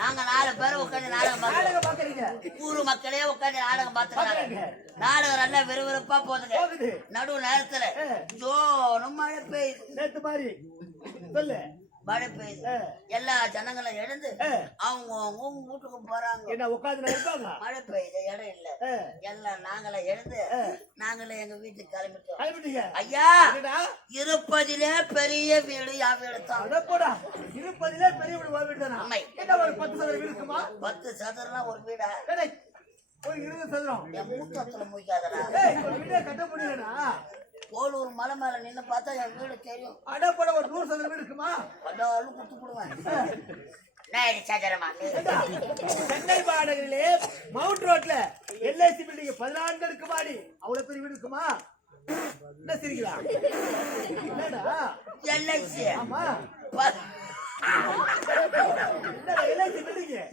நாங்க 4 பேரும் உட்காந்து நாடகம் பாக்குறீங்க. ஊரு மக்களே உட்காந்து நாடகம் பாத்துக்கிறாங்க. நாடகம் நல்லா விறுவிறுப்பா போகுது. நடு நேரத்துல ஜோனும் மழை பெய்யுது. நேத்து மாதிரி சொல்லு மழை பெய்யுது. எல்லா ஜனங்களும் எழுந்து அவங்க வீட்டுக்கு போறாங்க. என்ன உட்காந்து இருப்பாங்க. மழை பெய்யுது, இடம் இல்ல. எல்லாம் நாங்களே எழுந்து நாங்களே எங்க வீட்டுக்கு கிளம்பிட்டோம். ஐயா, இருப்பதிலே பெரிய வீடு யா வீடு தான். இருப்பதிலே பெரிய வீடு. அம்மை 10 சதுர வீடு இருக்குமா? 10 சதுரம் ஒரு வீடா? 20 சதுரம். என் மூத்தத்துல முடிக்காதடா. வீடே கட்ட முடியலடா. கோலூர் மலை மேல நின்று பார்த்தா என் வீடு தெரியும். அடப்பட ஒரு 100 சதுர வீடு இருக்குமா? பல்லாலும் குத்து போடுவேன். சென்னை மாநகரிலே மவுண்ட் ரோட்ல LIC பில்டிங் 14 அடுக்கு மாடி. அவ்வளவு பெரிய வீடு இருக்குமா? என்ன சிரிக்கிறா? என்னடா LIC? ஆமா,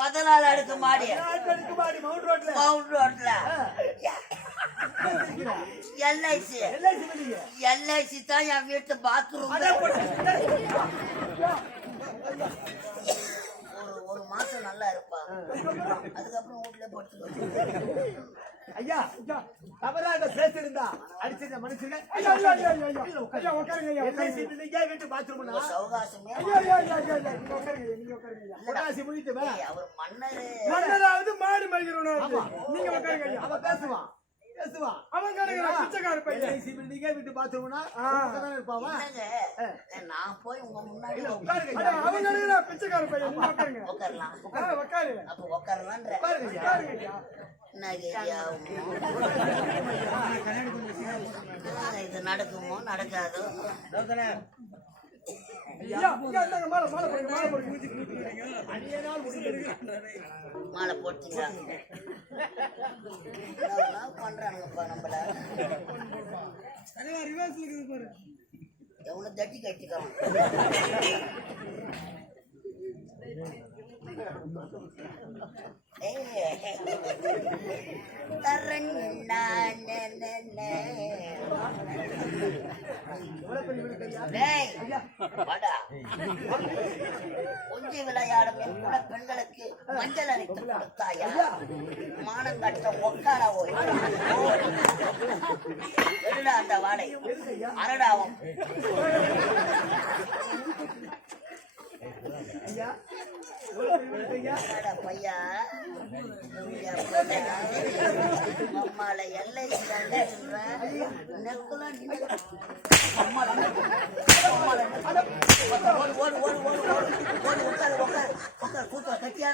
14 அடுக்கு மாடி. 14 அடுக்கு மாடி மவுண்ட் ரோட்ல. மவுண்ட் ரோட்ல LIC தான் என் வீட்டு பாத்ரூம். ஒரு மாசம் நல்லா இருப்பா, அதுக்கப்புறம் வீட்டுல போட்டு. ஐயா, தவறாக பேசிருந்தா அடிச்சிருந்த மனுஷங்க வீட்டு பாத்ரூம் சௌகாசமே. அவர் மன்னராவது மாடு மகிழ்ச்சி. நீங்க உட்காருங்க. அவன் பேசுவான் வீட்டு பாத்ரூம்னா இருப்பாவா? நான் போய் உங்க முன்னாடி பிச்சைக்கார பையன் உட்காரலாம். அப்ப உட்காரலாம். இது நடக்குமோ நடக்காதோ? மாலை போட்டீங்க பண்றானுங்கப்பா. நம்மள எவ்வளவு தட்டி கட்டிக்கலாம். கொஞ்சி விளையாடும் என் கூட பெண்களுக்கு மஞ்சள் அரைத்து கொடுத்தாயா? மானம் கட்ட ஒக்காரா ஓய் எடுடா அந்த வாழை அரடாவும். பையா அம்மால எல்லை கட்டியா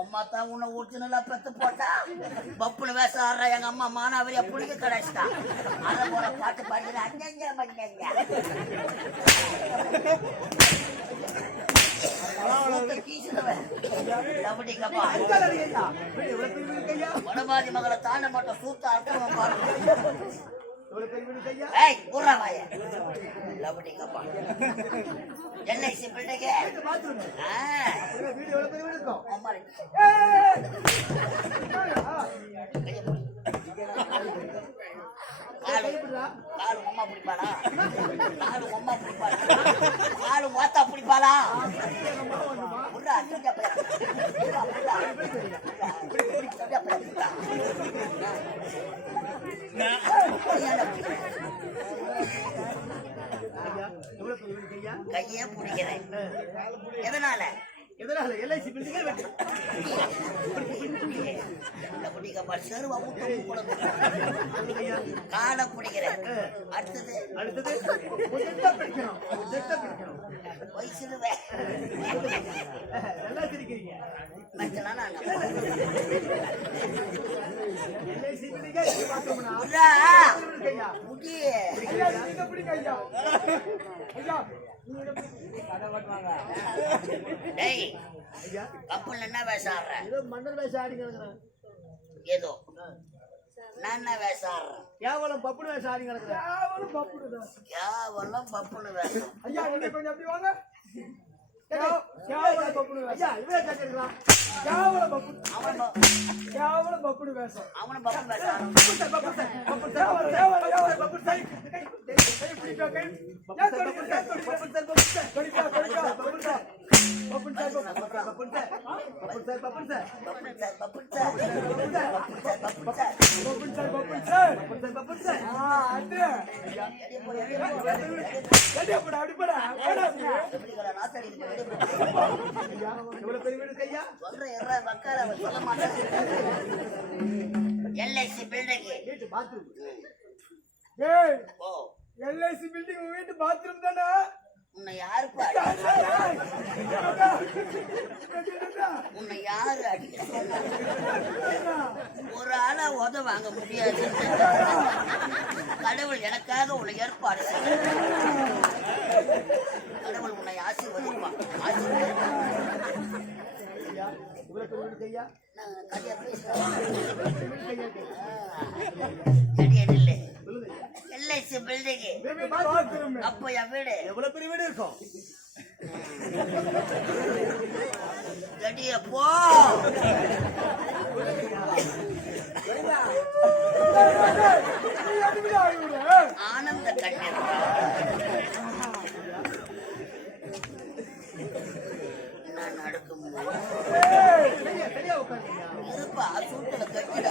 அம்மா தான் உன்னை ஒரிஜினலா பெத்து போட்டா பப்புனு வேச ஆடுறா. எங்க அம்மா மானாவரியா புளிக்க கிடைச்சிட்டா. அதை போல பாட்டு பாடுகிறேன். வடபாதி மகளை தாண்ட மாட்டோம். சூத்த அர்த்தம் LIC பில்டிங் காலு அம்மா பிடிப்பாளா? காலு அம்மா பிடிப்பாளா? காலு ஓத்தா பிடிப்பாளா? கையே பிடிக்கிறேன். எதனால? LIC பில்டிங் காலை பிடிக்கிறேன். அடுத்தது வயசுல கப்பல் என்ன வேஷம் ஆடுற? மன்னர் வேஷம் ஆடிங்க. ஏதோ நான் என்ன வேஷம் ஆடுறேன்? கேவலம் பப்புனு வேஷம் ஆடி கிடக்குது. கேவலம் பப்புனு தான். கேவலம் பப்புனு வேஷம். ஐயா நீங்க கொஞ்சம் அப்படி வாங்க. கேவலம் பப்புனு வேஷம். ஐயா இவரே கேக்குறீங்களா? கேவலம் பப்புனு. கேவலம் பப்புனு வேஷம். அவன பப்புனு வேஷம். பப்புனு கேவலம் பப்புனு சை. கை பிடிக்க கை. யா பப்புனு கடிக்கா கடிக்கா பப்புனு எல்ஐசி பில்டிங் எல்ஐசி பில்டிங் வீட்டு பாத்ரூம் தானே. உன்னை யாரு உன்னை யாரு அடிக்க ஒரு ஆளா உத வாங்க முடியாது. கடவுள் எனக்காக உன்னை ஏற்பாடு செய்ய. கடவுள் உன்னை ஆசீர்வதிப்பான். எல்ஐசி பில்டிங் அப்ப என் வீடு எவ்வளவு பெரிய வீடு இருக்கும்? போ ஆனந்த கண்ணீர் நான் நடக்கும் இருப்பா சூட்டில கட்டிட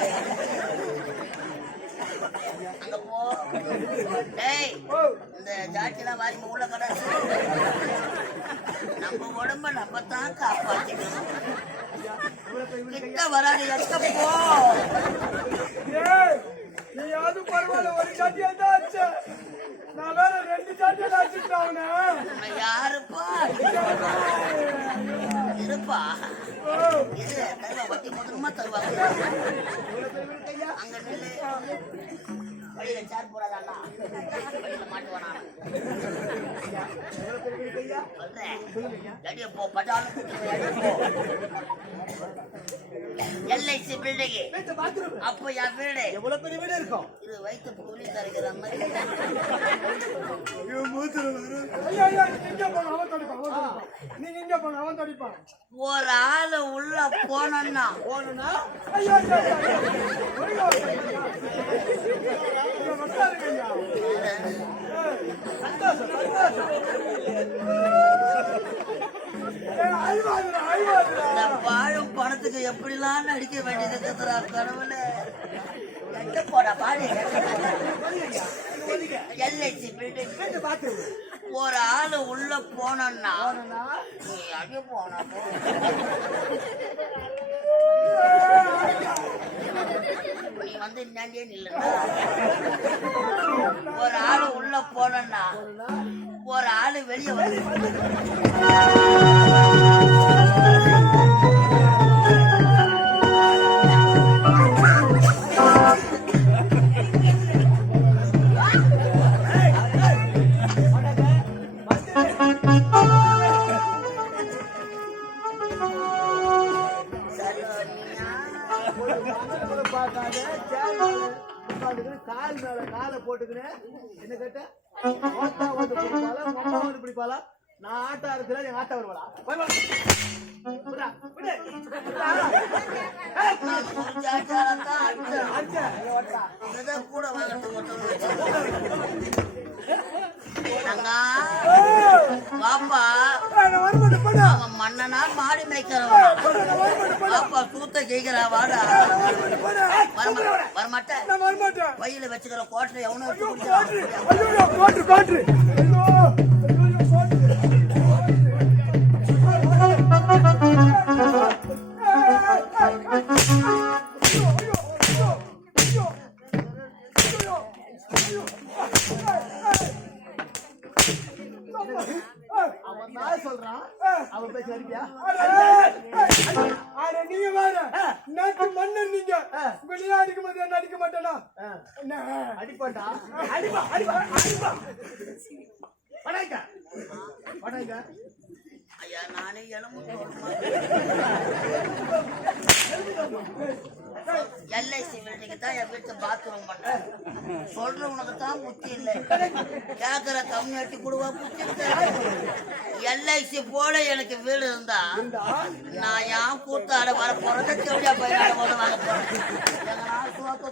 அங்க போ. டேய் இந்த ஜாட்டிலாம் வாரி உள்ள கடை நம்ம உடம்ப நம்ம தான் காப்பாத்திக்கணும். கிட்ட வராது எக்க போ. நீயாவது பரவாயில்ல ஒரு ஜாட்டியா தான் ஆச்சு. நான் வேற 2 ஜாட்டியா ஆச்சுட்டான். யாருப்பா இருப்பா இது வட்டி முதலுமா தருவாங்க. அங்க நில்லு. வழியில சேர் போறாதா வழியில மாட்டுவானா சொல்றேன். போ பட்டாலும் எல்ஐசி பில்டிங் அப்போ என் வீடு எவ்வளவு பெரிய வீடு இருக்கும்? இது வைத்து கூலி தருகிற மாதிரி. ஒரு ஆளு உள்ள போனா வாழும் பணத்துக்கு எப்படிலாம் நடிக்க வேண்டியது இருக்குதுடா கடவுளே. எங்க போடா பாரு. எல்ஐசி பில்டிங் ஒரு ஆளு உள்ள போனா நீ அடி போனா நீ வந்து இன்னாண்டியே நில்லுடா. ஒரு ஆளு உள்ள போனா ஒரு ஆளு வெளியே வந்து கால் மேல காலை போட்டுக்கினு என்ன கேட்ட வந்து பிடிப்பாளா வந்து பிடிப்பாளா? நான் ஆட்ட ஆரத்துல எங்க ஆட்ட வருவாளா? கூட வாப்பா மன்னனா மாடி மேய்க்கிறவன் பாப்பா சூத்த ஜெயிக்கிறா வாடா. வரமாட்டேன் வயில வச்சுக்கிற கோட்டை எவனும் சொல்றான். அவன் பேச்சு அடிப்பியா? நீங்க வேற நாட்டு மன்னர் நீங்க வெளியே அடிக்க மாட்டேன் அடிக்க மாட்டேனா? அடிப்பாண்டா அடிப்பா அடிப்பா அடிப்பா படாய்க்க படாய்க்க. ஐயா நானே எலும்பு எல்ஐசி பில்டிங் தான் என் வீட்டு பாத்ரூம் பண்றேன். சொல்றவனுக்கு தான் புத்தி இல்லை. கேக்குற கம்யூனிட்டி குடுவா புத்தி LIC போல எனக்கு வீடு இருந்தா நான் ஏன் கூத்தாட வர போறத தெளிவா போய் போது வாங்க போறேன்.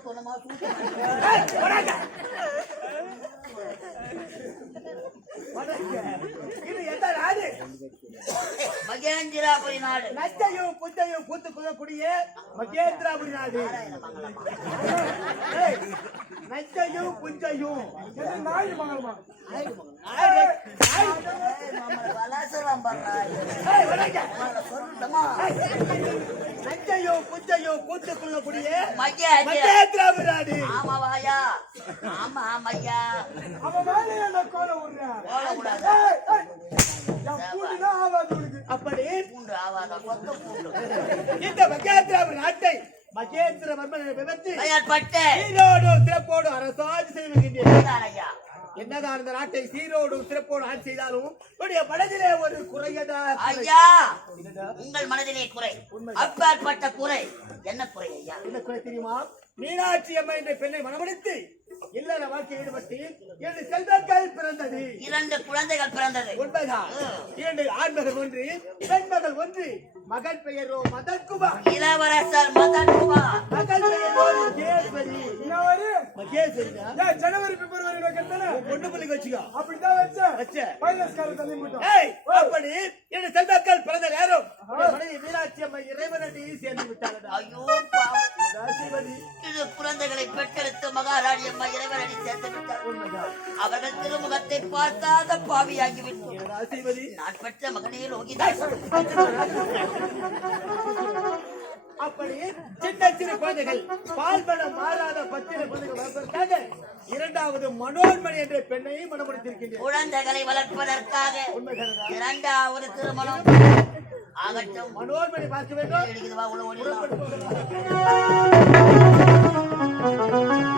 துணமா இது எந்த நாடு? மகேந்திராபுரி நாடு. நச்சையும் புத்தையும் பூத்து குதக்கூடிய மகேந்திராபுரி நாடு. நச்சையும் புஞ்சையும் நாடு மங்களமா நச்சையும் புஞ்சையும் பூத்து கொள்ளக்கூடிய மகேந்திராபுரி நாடு. ஆமாவாயா? ஆமா ஆமையா. அப்படி பூண்டு ஆவாதா? கொத்த பூண்டு. இந்த மகேந்திராபுரி நாட்டை மகேந்திரவர்மன் விபத்து பெயர்பட்டு சீரோடும் சிறப்போடு அரசாட்சி செய்கின்றேன். ஐயா, என்னதான் அந்த நாட்டை சீரோடும் சிறப்போடு ஆட்சி செய்தாலும் உடைய மனதிலே ஒரு குறையதா? ஐயா, உங்கள் மனதிலே குறை. அப்பாற்பட்ட குறை. என்ன குறை ஐயா? என்ன குறை தெரியுமா? மீனாட்சி அம்மா என்ற பெண்ணை மனமுடித்து இல்லற வாழ்க்கையில் ஈடுபட்டு 2 செல்வங்கள் பிறந்தது. 2 குழந்தைகள் பிறந்தது. உண்மைதான். 2 ஆண்மகள் ஒன்று, பெண்மகள் ஒன்று. மகன் பெயரோ மதன்குமார். இளவரசர் மதன்குமார். மகன் பெயரோ மகேஸ்வரி. மகேஸ்வரி ஜனவரி பிப்ரவரி பொண்ணு பிள்ளைக்கு வச்சுக்கோ. அப்படிதான் அப்படி 2 செல்வங்கள் பிறந்த நேரம் மனைவி மீனாட்சி அம்மா இறைவனடி சேர்ந்து விட்டாள். ஐயோ பாவம். இது குழந்தைகளை பெற்றெடுத்து மகாராணி அம்மா இறைவனடி சேர்ந்து விட்டார். அவர்கள் திருமுகத்தை பார்க்காத பாவியாகிவிட்டோம். நான் பெற்ற மகனே லோகிதாஸ். அப்படி சின்ன சிறு குழந்தைகள் பால்மனம் மாறாத பத்திர குழந்தைகள் வளர்ப்பதற்காக 2வது மனோன்மணி என்ற பெண்ணையை மனமுடித்திருக்கின்றனர். குழந்தைகளை வளர்ப்பதற்காக 2வது திருமணம் ஆகட்டும். மனோன்மணி பார்க்க வேண்டும்.